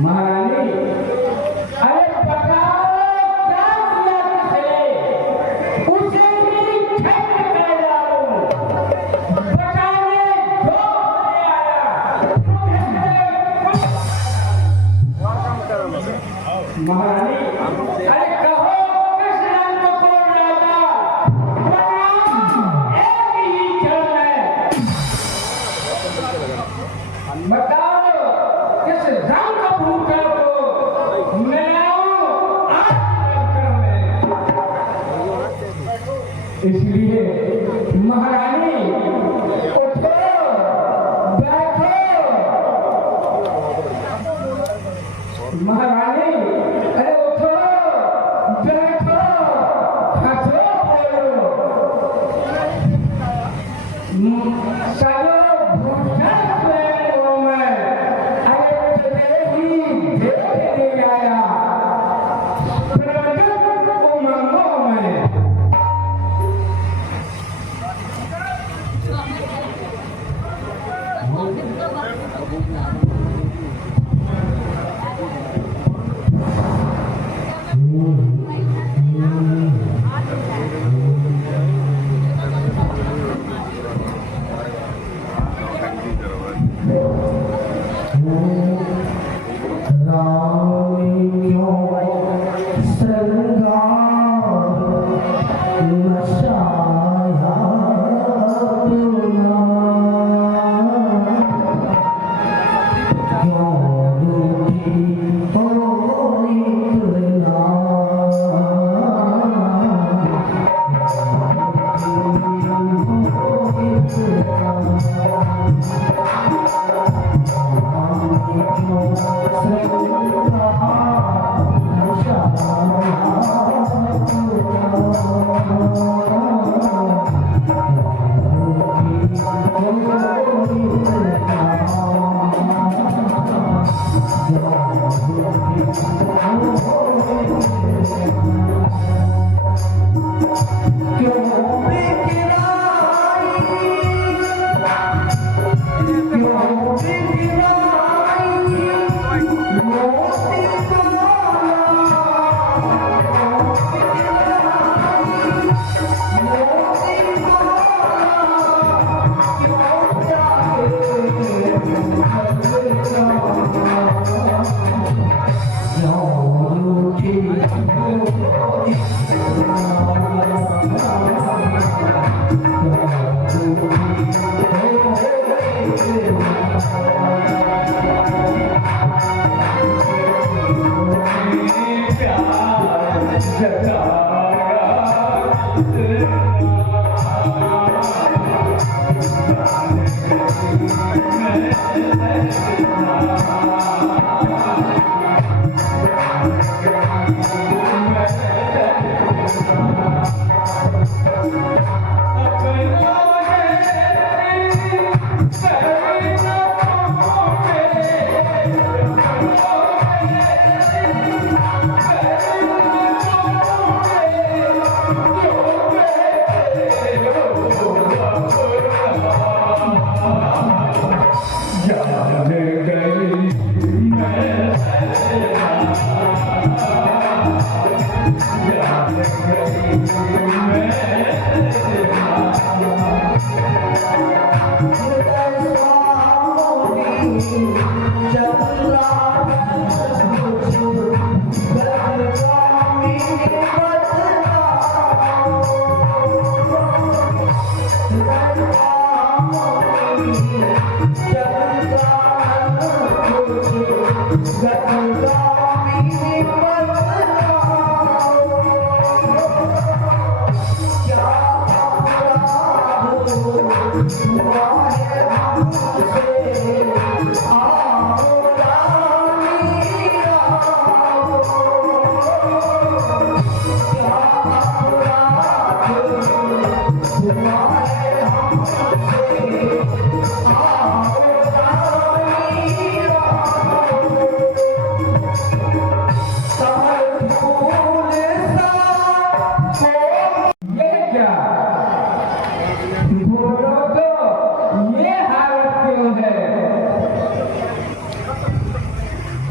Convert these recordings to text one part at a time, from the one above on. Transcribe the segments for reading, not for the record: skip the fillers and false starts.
महारानी, अरे बताओ क्या किया किसने? उसे भी ठंड कर डालूं। बचाने जो ले आया महारानी, अरे कहो किस रंग को लाता? बनाओ एक ही क्षण में। बताओ किस रंग का भूखा को मैं आऊं आज में। इसलिए महारानी उठो, बैठो। महारानी, अरे उठो, बैठो, हंसो, बोलो। चलो भूषण स्वयं हूँ मैं, अरे तुझे ही देखने आया। प्रगट उमंगों में Sama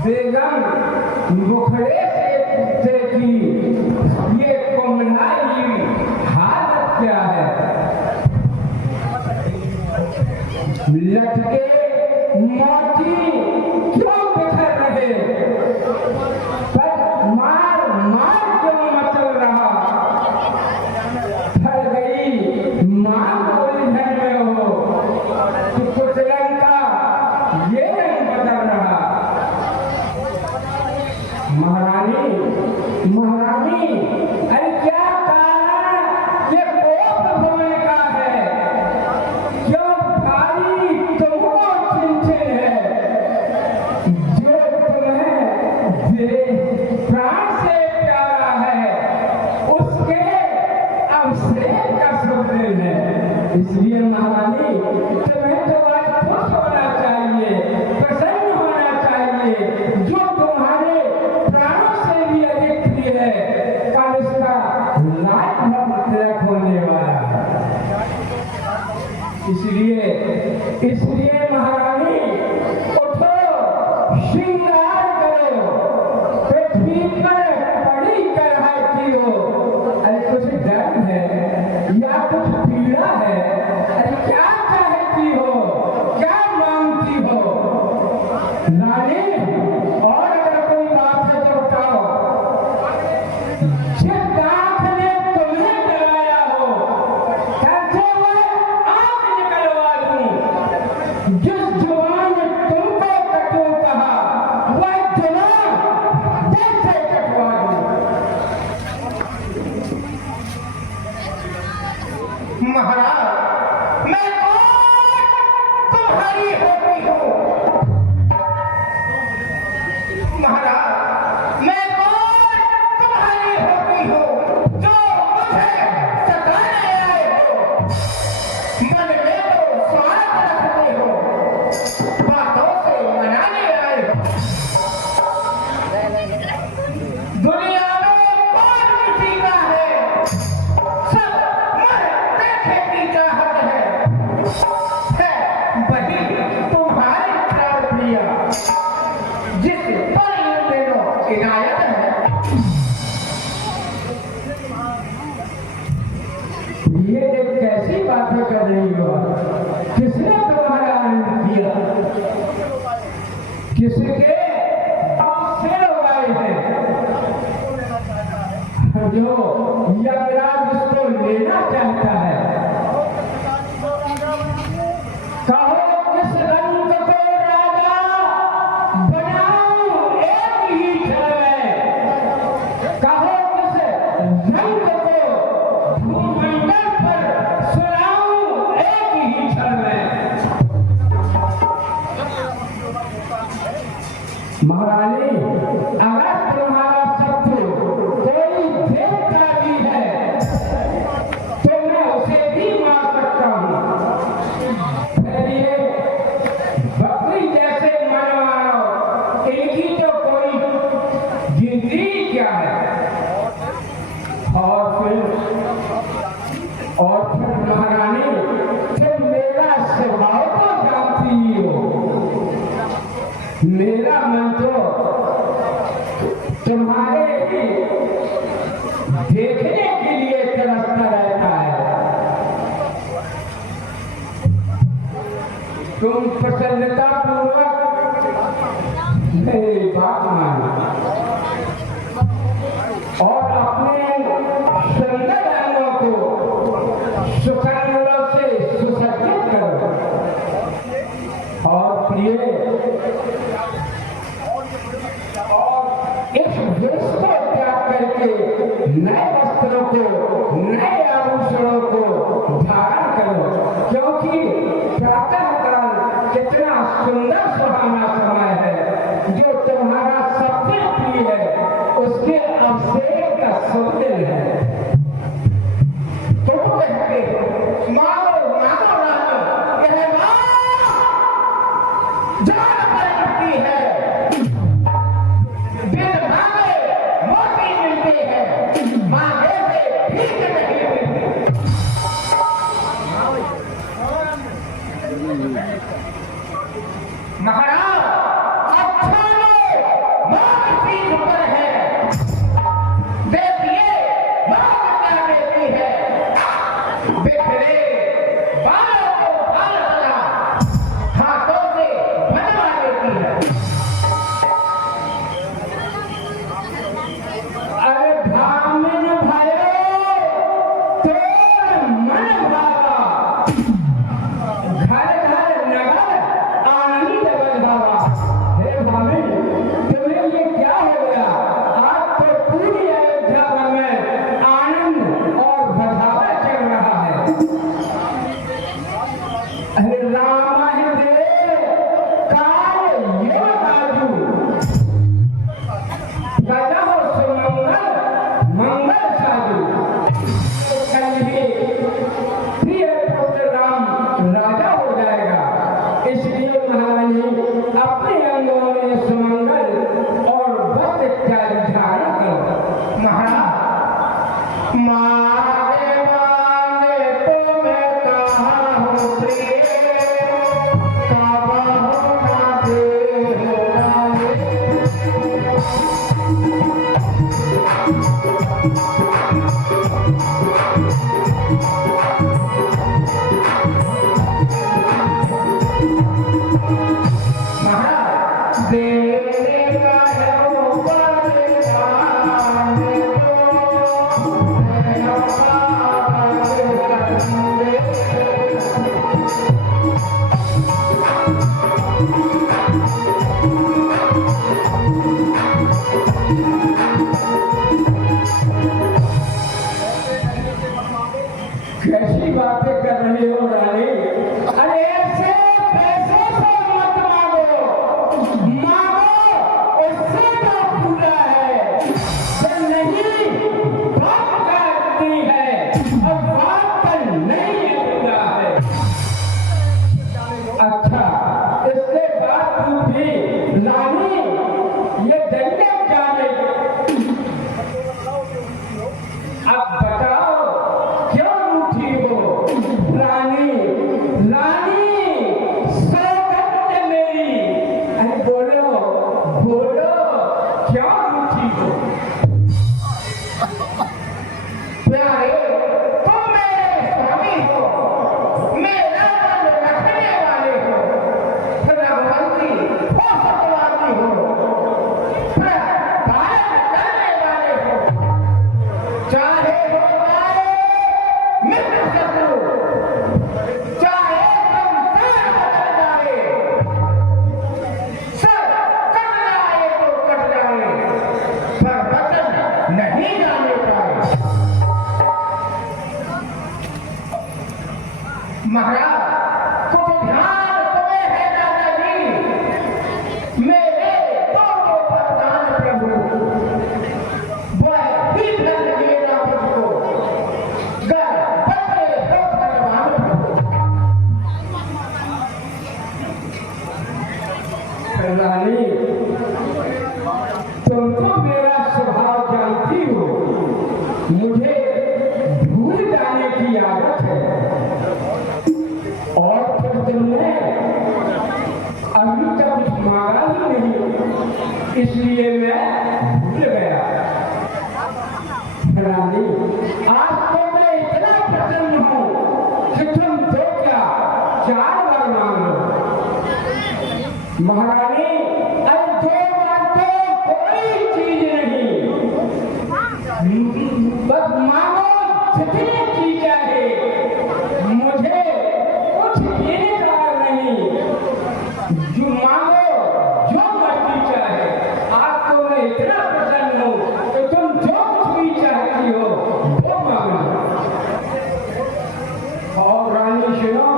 बेगम मुखड़े से पूछते कि ये कोमलाई हालत क्या है। लटके मोती क्यों बिखर रहे, पर मार मार क्यों मचल रहा। फर गई मां उलझन में हो कि कुछ रंग का ये रंग बदल रहा। महारानी महारानी अरे क्या कारण ये कोप भवन का है, क्यों भारी तुमको चिंचन है। जो तुम्हें प्राण से प्यारा है उसके अवशेष का शुभ दिन है। इसलिए महारानी तुम्हें तो आज खुश होना चाहिए, प्रसन्न होना चाहिए। जो तुम्हारे प्राणों से भी अधिक प्रिय है, कल उसका लाख तिलक होने वाला है। इसलिए महारानी उठो, श्रृंगार करो, पृथ्वी पर पड़ी करहाती हो। अरे कुछ डर है या कुछ पीड़ा है, अरे क्या चाहती हो, क्या मांगती हो रानी। और अगर कोई बात है तो बताओ। जिस दांत ने तुम्हें डराया हो कैसे मैं आंख निकलवा दूं। जिस जुबान ने तुमको कटू कहा वह जुबान दिल से कटवा दूं। महाराज मैं कौन तुम्हारी होती हूँ। महाराज मैं कौन तुम्हारी होती हूँ जो मुझे सताने आए हो। मन में तो स्वार्थ रखते हो, बातों से मनाने आए हो। दुनिया में कौन जीता है, सब मर देखे की चाहत है वही तुम्हारी प्राण प्रिया जिस पर इन दिनों इनायत है। ये एक कैसी बातें कर रही हो। किसने तुम्हारा आनंद किया, किसके सिर उगाए हैं। जो यमराज इसको लेना चाहता है, कहो किस रंग को राजा बनाऊं एक ही क्षण में। कहो किस रंग को भूमंडल पर सुनाऊं एक ही क्षण में। महारानी अगर तुम्हारा शत्रु कोई देवता भी है तो मैं उसे भी मार सकता हूँ। फिर ये बकरी जैसे मनवाओ, इनकी तो कोई गिनती क्या है। और फिर महारानी तुम मेरा स्वभाव तो जानती ही हो। मेरा मन तो तुम्हारे ही देखने के लिए तरसता रहता है। तुम प्रसन्नता पूर्वक मेरी बात मानो और अपने सुंदर अंगों को सुकन्नों से सुसज्जित करो। और प्रिय इस देश को त्याग करके नए वस्त्रों को, नए आभूषणों को धारण करो, क्योंकि प्रातःकाल कितना सुंदर सुहाना समय है। जो तुम्हारा सबसे प्रिय है उसके अभिषेक का शुभ दिन है। तुम कहते हो मारो मारो रानो, यह मां जान पर करती है। बिन मांगे मोती मिलती है, मांगे से भीख नहीं मिलती। महाराज अच्छा लो महाराज कुछ ध्यान तुम्हें है राजा जी, मेरे दोनों वरदान प्रभु वह भी धन देना मुझको, गर बड़े हो भगवान प्रभु। रानी, तुम तो मेरा स्वभाव जानती हो, मुझे भूल जाने की आदत है, और फिर तुमने अभी तक कुछ मांगा ही नहीं, इसलिए मैं भूल गया। रानी, आज तो मैं इतना प्रसन्न हूँ कि तुम दो क्या 4 बार मांग लो। महारानी, अब 2 बार तो कोई चीज नहीं, बस मांगो जितनी चीज चाहे, मुझे कुछ इनकार नहीं, जो मांगो जो मर्जी चाहे। आज तो मैं इतना प्रसन्न हूँ कि तुम जो कुछ भी चाहती हो वो मांगो। और रानी सुनो,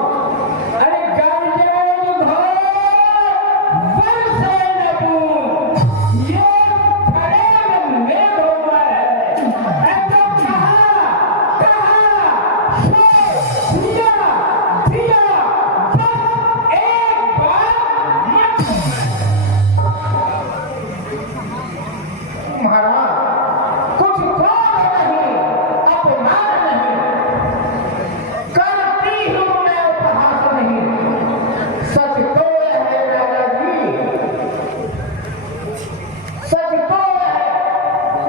अरे गर्जे घोर बरसे न बूंद, ये फरेब मेघों है, तो कहाँ सो दिया दिया, बस एक बार मत। महाराज कुछ क्रोध नहीं, अपमान नहीं, करती हूँ मैं उपहास नहीं, सच तो है राजा जी, सच तो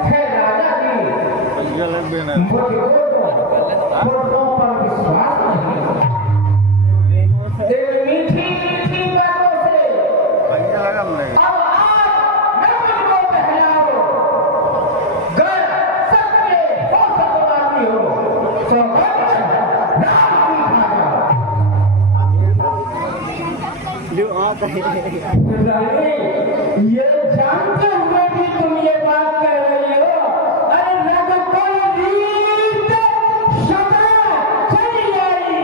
है राजा जी, मुझको तो पुरुषों पर विश्वास नहीं, तेरी मीठी मीठी बातों से अब आप न मुझको बहलाओ, गर सत्य हो सकवाती हो तो राम की भाषा। रानी, ये जानते हुए भी तुम ये बात कह रही हो, अरे रग कोई रीत सदा चली आई,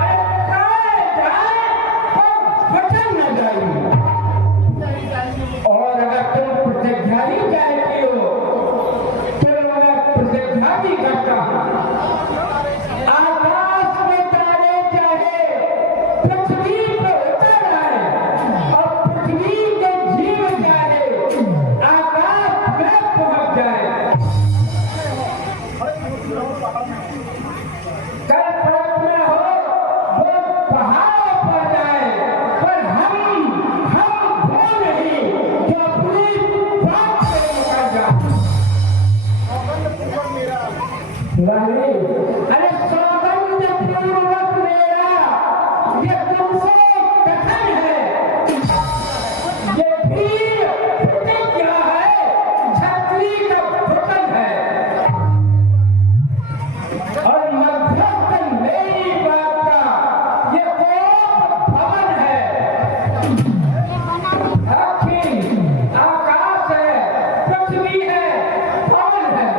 अरे काहे जाए पर वचन न जाई। और अगर तुम प्रतिज्ञा ही चाहती हो तो मैं प्रतिज्ञा भी करता हूँ। आकाश में तारे चाहे पृथ्वी पर उतर आए, और पृथ्वी के जीव चाहे आकाश में पहुंच जाए, कल्पना हो वो पहाड़ों पर जाए, पर हम वो नहीं जो अपनी बात से मुकर जाए। रानी, अरे सौगंध पूर्वक मेरा ये तुमसे कथन है, ये भी प्रतिज्ञा है, छत्री का वचन है, और मध्यस्थ मेरी बात का ये कोप भवन है, अखिल आकाश है, पृथ्वी है, पवन है।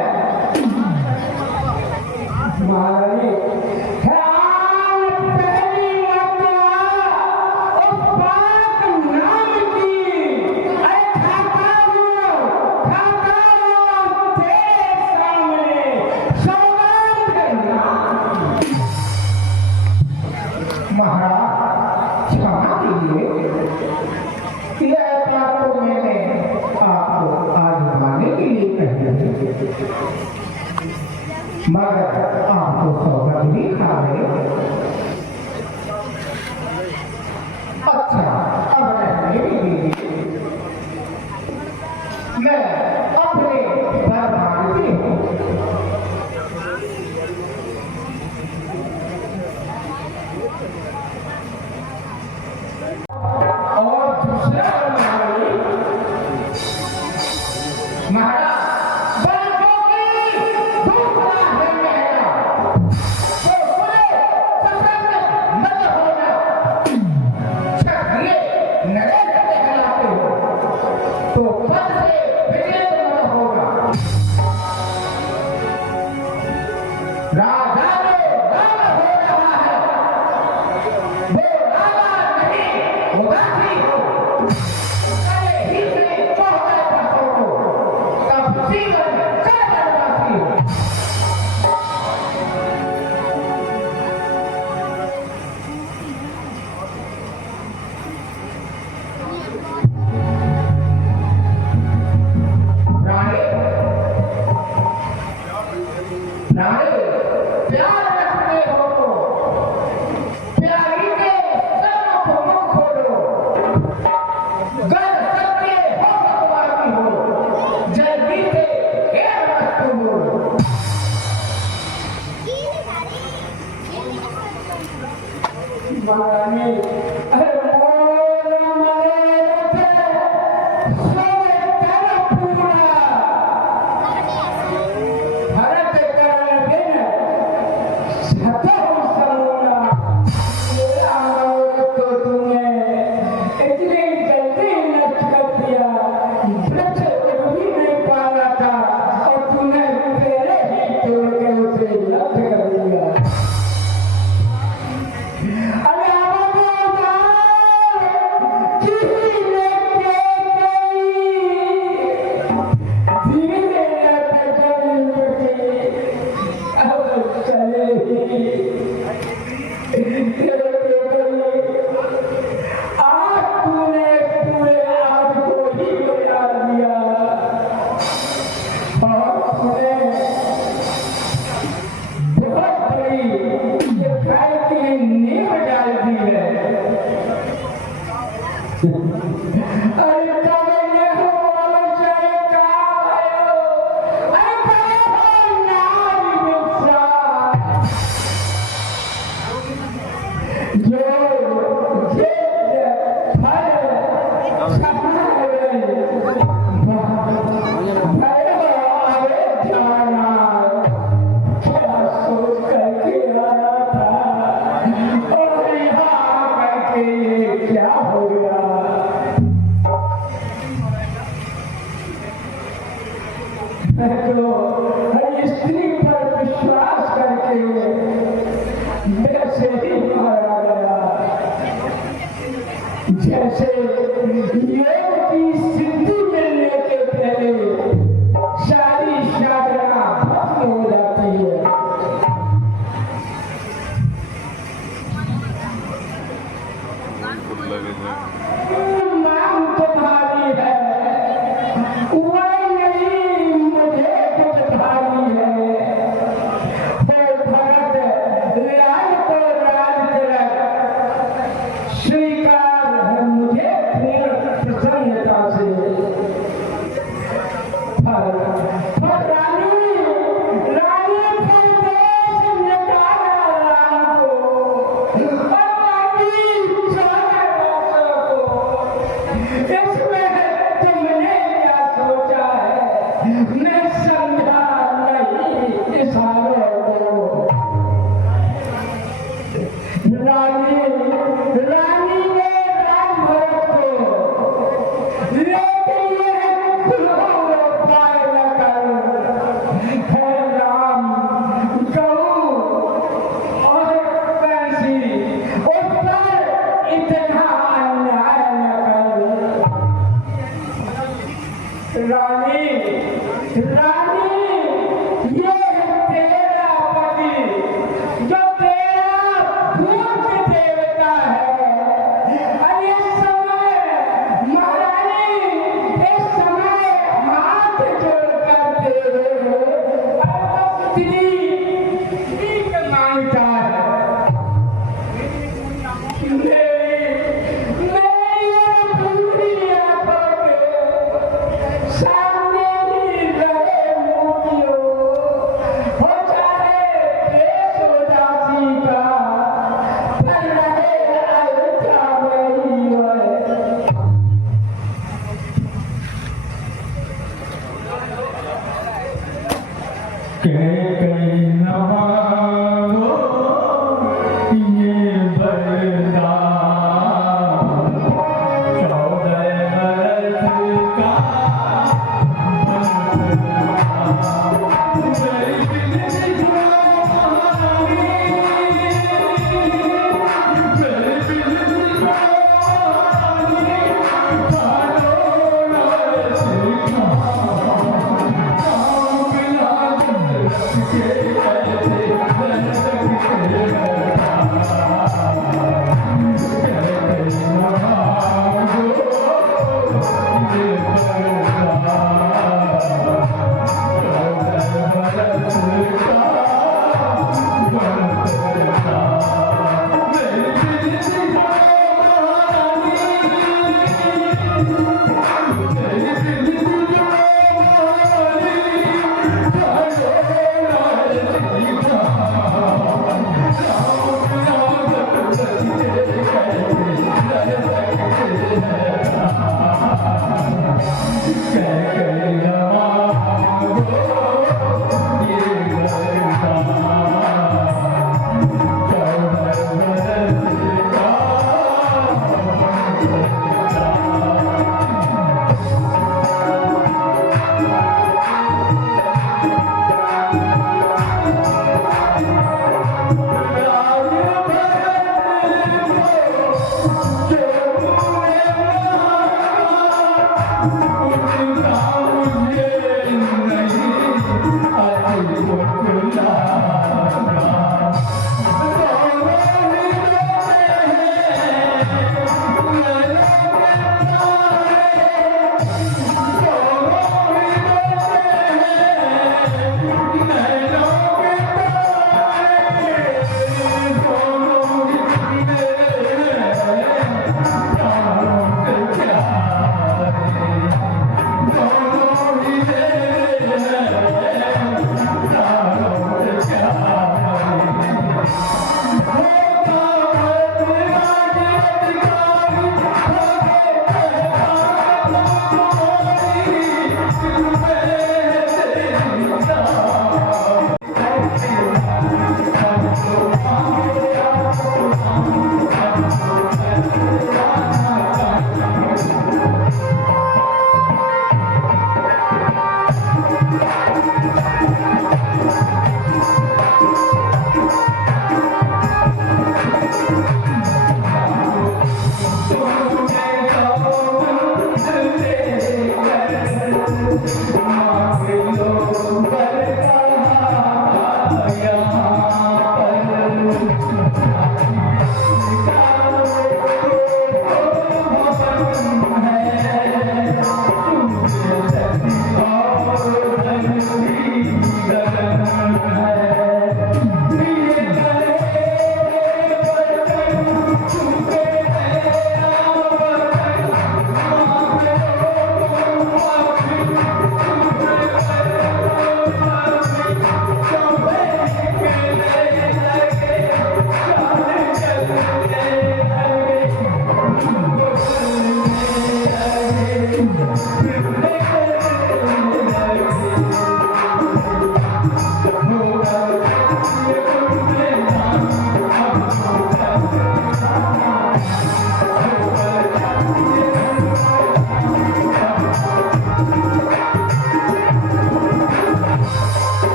महारानी, है आन पहली मात्रा उस पाक नाम की, अरे खाता हूँ तेरे सामने सौगंध नाम। महाराज क्षमा कीजिए, यह बात तो मैंने आपको आजमाने के लिए कही थी, मगर आप तो सौगंध भी खा गए। अच्छा, अब रहने भी दीजिए, मैं अपने घर भागती हूँ। और दूसरा महारानी, महाराज बरसों की दूसरा है मेरा, तो सुने सत्संग मत होना, क्षत्रिय नरेंद्र कहलाते हो तो पद से विचलित मत होगा। राजा जो राम हो रहा है मैं तो स्त्री पर विश्वास करके वैसे ही मारा गया जैसे योग की सिद्धि मिलने के पहले सारी साधना भस्म हो जाती है। नाम तुम्हारी है वही नहीं मुझे कुछ भारी है। हो भरत लाल को राज तिलक स्वीकार है मुझे पूर्ण प्रसन्नता से। पर रानी फिर देश निकाला राम को और बाकी सोने वालों को। इसमें तुमने क्या सोचा है मैं समझा नहीं इशारों को। रानी ने राम भरत को लेकिन ये खुलो पाए न कर है राम गऊ और पैसी उस पर इतना अन्याय न कर। रानी ये तेरा पति जो तेरा पूज्य देवता है। और इस समय महारानी इस समय हाथ जोड़कर तेरे स्त्री भीख मांगता है। मेरी पूरी आंखों के सामने ही रहे मूर्तियों हो चाहे देश उदासी का पर रहे अयोध्या में ही है। कई न मांगो ये वरदान 14 बरस का